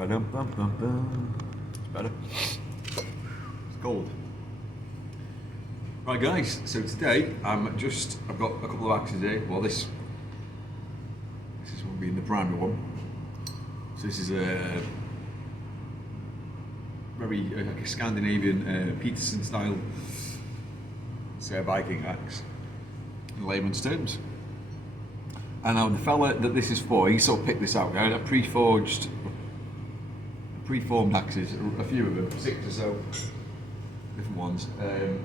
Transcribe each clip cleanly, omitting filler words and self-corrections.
It's better. It's cold. Right guys, so today I've got a couple of axes here. Well, this is one being the primary one. So this is a very like a Scandinavian Peterson style, say a Viking axe in layman's terms. And now the fella that this is for, he sort of picked this out. I had a preformed axes, a few of them, 6 or so different ones. And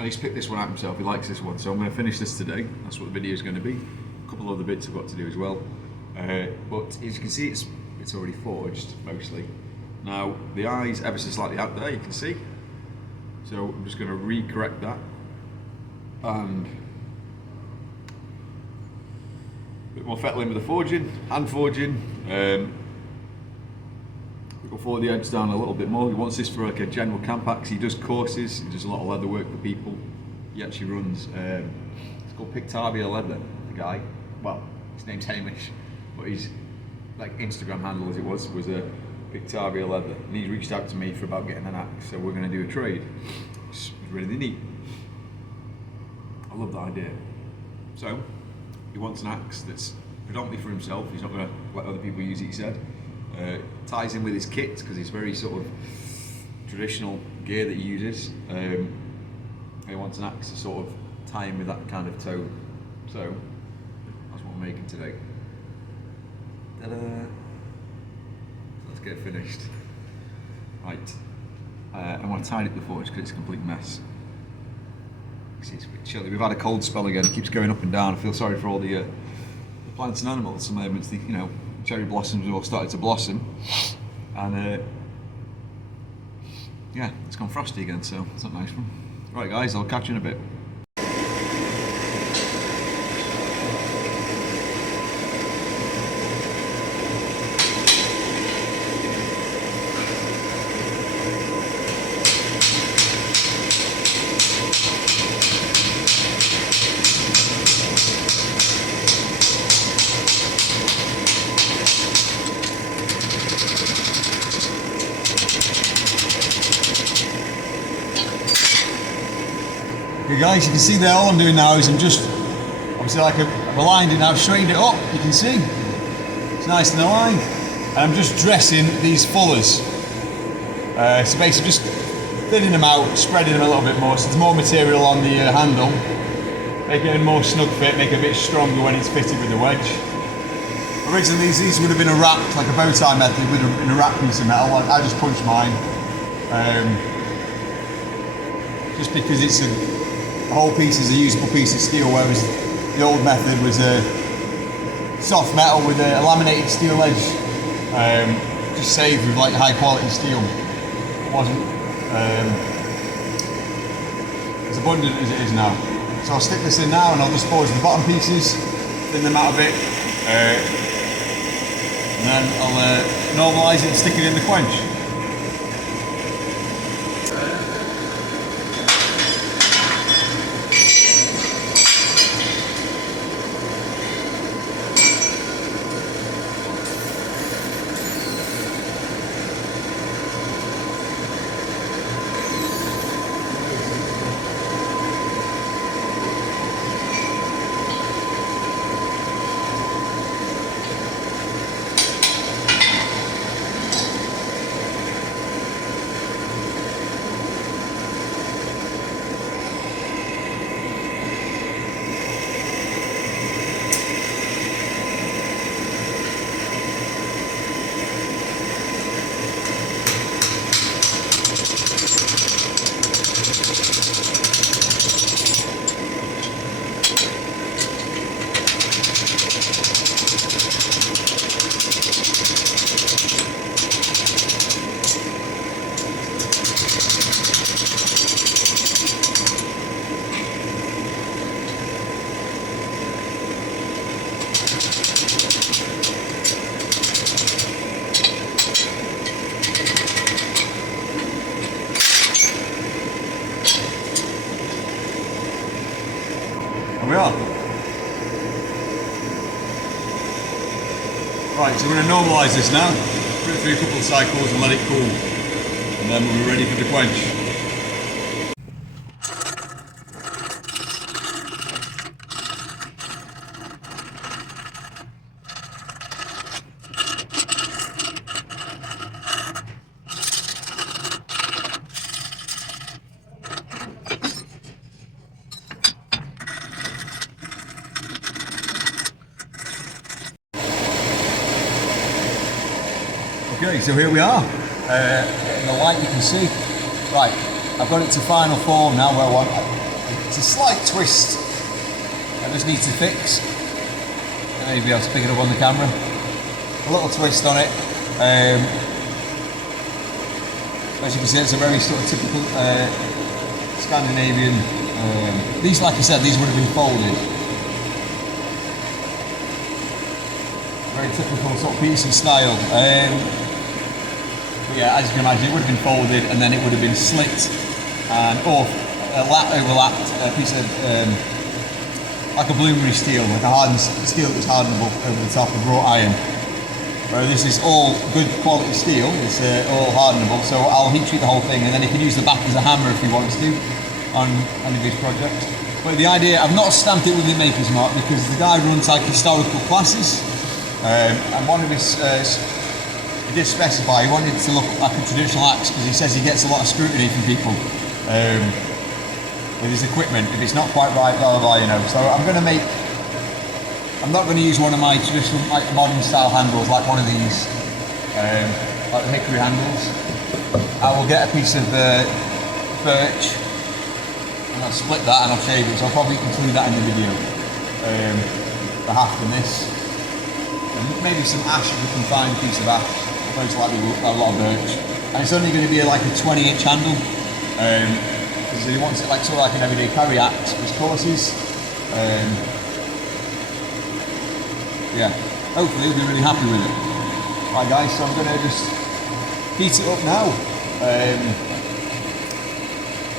he's picked this one out himself. He likes this one, so I'm going to finish this today. That's what the video is going to be. A couple of other bits I've got to do as well. But as you can see, it's already forged mostly. Now the eye's ever so slightly out there, you can see. So I'm just going to re-correct that and a bit more fettling with the forging, hand forging. Go forward the edge down a little bit more. He wants this for like a general camp axe. He does courses, he does a lot of leather work for people. He actually runs, it's called Pictavia Leather, the guy. Well, his name's Hamish, but his like Instagram handle as it was a Pictavia Leather. And he's reached out to me for about getting an axe, so we're going to do a trade. It's really neat. I love the idea. So, he wants an axe that's predominantly for himself. He's not going to let other people use it, he said. Ties in with his kit because it's very sort of traditional gear that he uses. He wants an axe to sort of tie in with that kind of tone. So that's what we're making today. Ta-da! Let's get it finished. Right, I want to tidy it before because it's a complete mess. See, it's a bit chilly. We've had a cold spell again. It keeps going up and down. I feel sorry for all the plants and animals. Some moments, cherry blossoms have all started to blossom, and yeah, it's gone frosty again, so it's not nice one. Right guys, I'll catch you in a bit. Okay guys, you can see there all I'm doing now is I'm just, obviously like I've aligned it now, I've straightened it up, you can see. It's nice and aligned. And I'm just dressing these fullers. So basically just thinning them out, spreading them a little bit more so there's more material on the handle. Make it a more snug fit, make it a bit stronger when it's fitted with the wedge. Originally these would have been a wrap, like a bow tie method, would have been a wrap piece of metal. I just punched mine. Just because the whole piece is a usable piece of steel, whereas the old method was a soft metal with a laminated steel edge. Just saved with like high quality steel. It wasn't as abundant as it is now. So I'll stick this in now and I'll just forge the bottom pieces, thin them out a bit, and then I'll normalise it and stick it in the quench. There we are. Right, so we're going to normalise this now. put it through a couple of cycles and let it cool, and then we'll be ready for the quench. Okay, so here we are. In the light you can see. Right, I've got it to final form now where I want. It's a slight twist I just need to fix. Maybe be able to pick it up on the camera. A little twist on it. As you can see, it's a very sort of typical Scandinavian. These, like I said, these would have been folded. Very typical sort of piece and style. Yeah, as you can imagine, it would have been folded and then it would have been slit and overlapped a piece of like a bloomery steel, like a hardened steel that was hardenable over the top of wrought iron. Whereas this is all good quality steel, it's all hardenable, so I'll heat treat the whole thing and then you can use the back as a hammer if you want to on any of these projects. But the idea, I've not stamped it with the maker's mark because the guy runs like historical classes and one of his he did specify he wanted it to look like a traditional axe because he says he gets a lot of scrutiny from people with his equipment if it's not quite right, blah blah blah, you know. So I'm not going to use one of my traditional, like modern style handles, like one of these, like the hickory handles. I will get a piece of birch and I'll split that and I'll shave it. So I'll probably include that in the video. The haft and this, and maybe some ash if we can find a piece of ash. Most likely a lot of birch, and it's only going to be like a 20-inch handle because he wants it like sort of like an everyday carry axe for his courses. Yeah, hopefully he'll be really happy with it. Right guys, so I'm going to just heat it up now.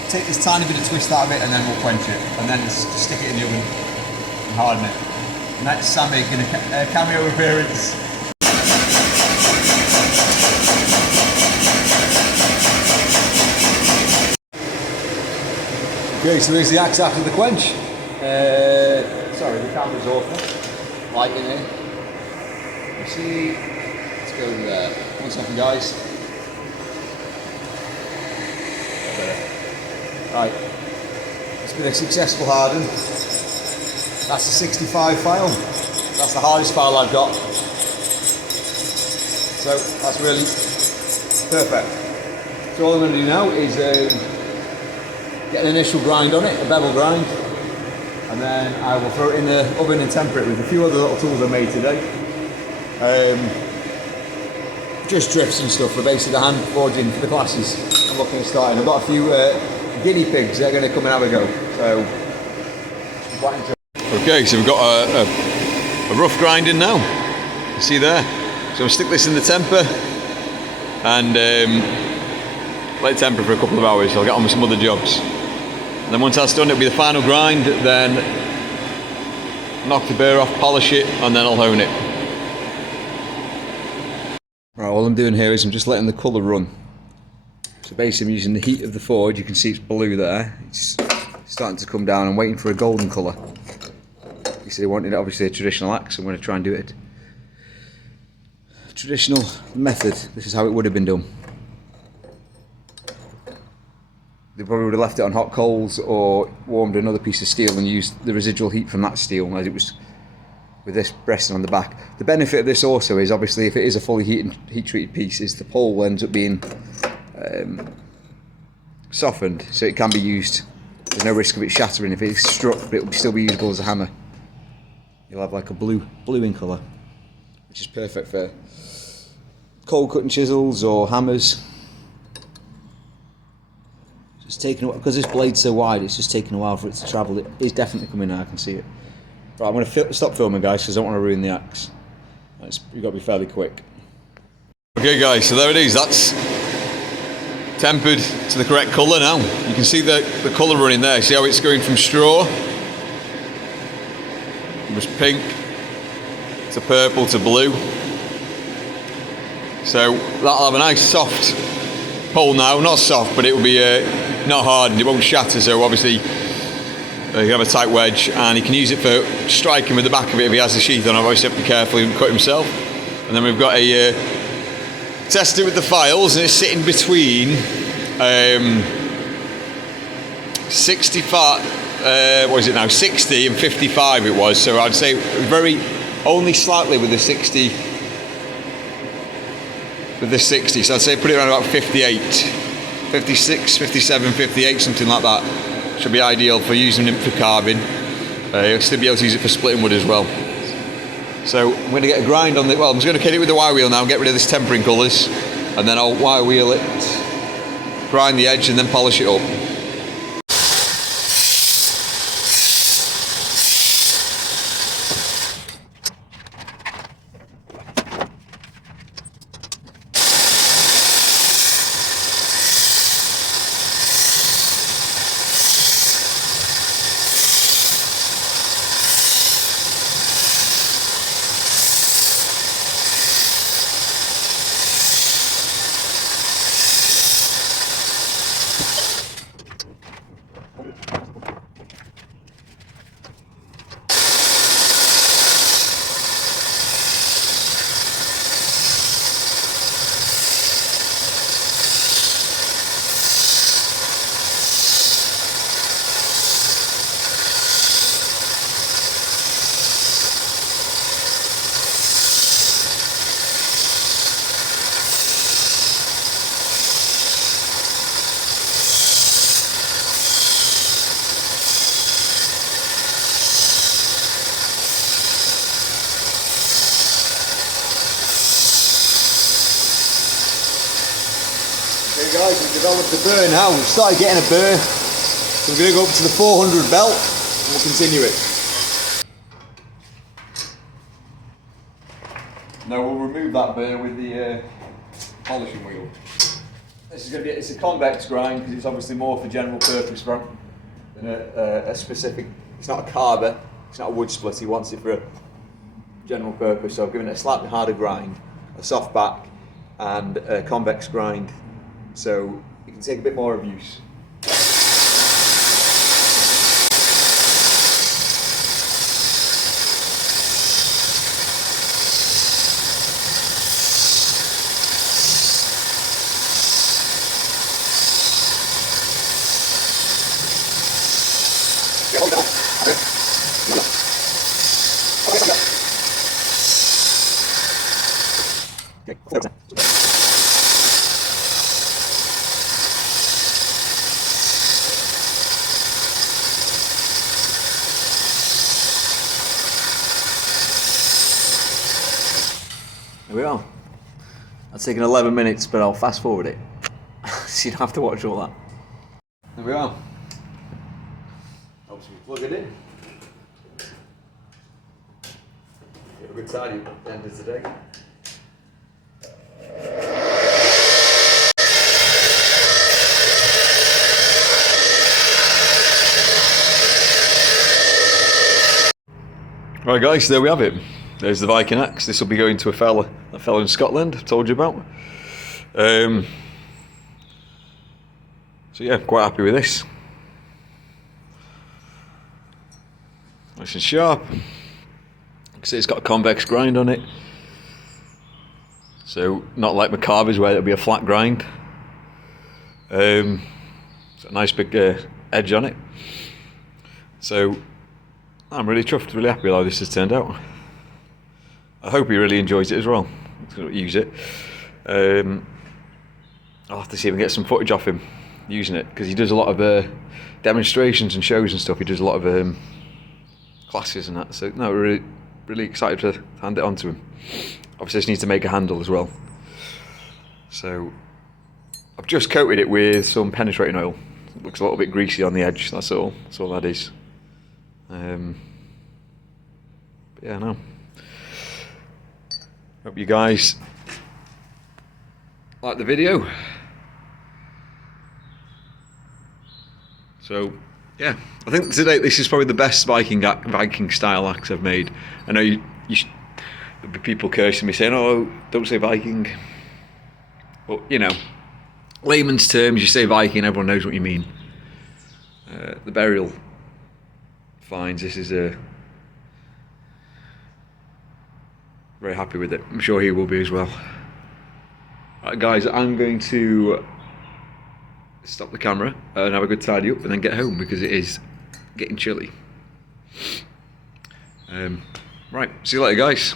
Take this tiny bit of twist out of it and then we'll quench it, and then just stick it in the oven and harden it. And that's Sam making a cameo appearance. Okay, so there's the axe after the quench. Sorry, the camera's awful. Light in here. You see, let's go over there. 1 second, guys. Right, it's been a successful harden. That's a 65 file. That's the hardest file I've got. So that's really perfect. So all I'm going to do now is get an initial grind on it, a bevel grind, and then I will throw it in the oven and temper it with a few other little tools I made today. Just drifts and stuff for basically the hand forging for the classes I'm looking at starting. I've got a few guinea pigs that are going to come and have a go. So, okay, so we've got a rough grinding now. You see there? So I'll stick this in the temper and let it temper for a couple of hours. I'll get on with some other jobs. And then once that's done, it'll be the final grind, then knock the burr off, polish it, and then I'll hone it. Right, all I'm doing here is I'm just letting the colour run. So basically I'm using the heat of the forge. You can see it's blue there. It's starting to come down. I'm waiting for a golden colour. You see, they wanted obviously a traditional axe. I'm going to try and do it traditional method. This is how it would have been done. They probably would have left it on hot coals or warmed another piece of steel and used the residual heat from that steel as it was with this resting on the back. The benefit of this also is obviously if it is a fully heat treated piece is the pole ends up being softened, so it can be used. There's no risk of it shattering if it's struck, but it will still be usable as a hammer. You'll have like a blue in colour, which is perfect for cold cutting chisels or hammers. It's taken, because this blade's so wide, it's just taken a while for it to travel. It is definitely coming now, I can see it. Right, I'm going to stop filming, guys, because I don't want to ruin the axe. You've got to be fairly quick. Okay, guys, so there it is. That's tempered to the correct colour now. You can see the colour running there. See how it's going from straw? It was pink to purple to blue. So that'll have a nice soft pole now, not soft, but it will be not hard and it won't shatter. So obviously you have a tight wedge, and he can use it for striking with the back of it if he has the sheath on. Obviously have to be careful and cut himself. And then we've got a test it with the files, and it's sitting between 65. What is it now? 60 and 55 it was. So I'd say only slightly with the 60. With the 60, so I'd say put it around about 58, 56, 57, 58, something like that. Should be ideal for using it for carving. You'll still be able to use it for splitting wood as well. So I'm going to get a grind on it. Well, I'm just going to kit it with the wire wheel now and get rid of this tempering colours, and then I'll wire wheel it, grind the edge, and then polish it up. Okay guys, we've developed the burr now. We've started getting a burr. So we're going to go up to the 400 belt and we'll continue it. Now we'll remove that burr with the polishing wheel. This is going to be, it's a convex grind because it's obviously more for general purpose than a specific, it's not a carver, it's not a wood split, he wants it for a general purpose. So I've given it a slightly harder grind, a soft back and a convex grind. So you can take a bit more of use. There we are. That's taken 11 minutes, but I'll fast forward it so you don't have to watch all that. There we are. Obviously, plug it in. Get a good tidy at the end of today. Right guys, there we have it. There's the Viking axe. This will be going to a fella in Scotland I've told you about. So yeah, quite happy with this. Nice and sharp. You can see it's got a convex grind on it. So not like my carvers where it'll be a flat grind. It's a nice big edge on it. So I'm really chuffed, really happy with how this has turned out. I hope he really enjoys it as well. He's going to use it. I'll have to see if I can get some footage off him using it, because he does a lot of demonstrations and shows and stuff. He does a lot of classes and that. So no, we're really excited to hand it on to him. Obviously, I just need to make a handle as well. So I've just coated it with some penetrating oil. It looks a little bit greasy on the edge. That's all. That's all that is. But yeah, no. Hope you guys like the video. So yeah, I think today this is probably the best Viking style axe I've made. I know there'll be people cursing me saying, "Oh, don't say Viking." But, you know, layman's terms, you say Viking, everyone knows what you mean. The burial finds, this is a... very happy with it. I'm sure he will be as well. Right, guys, I'm going to stop the camera and have a good tidy up and then get home because it is getting chilly. Right, see you later, guys.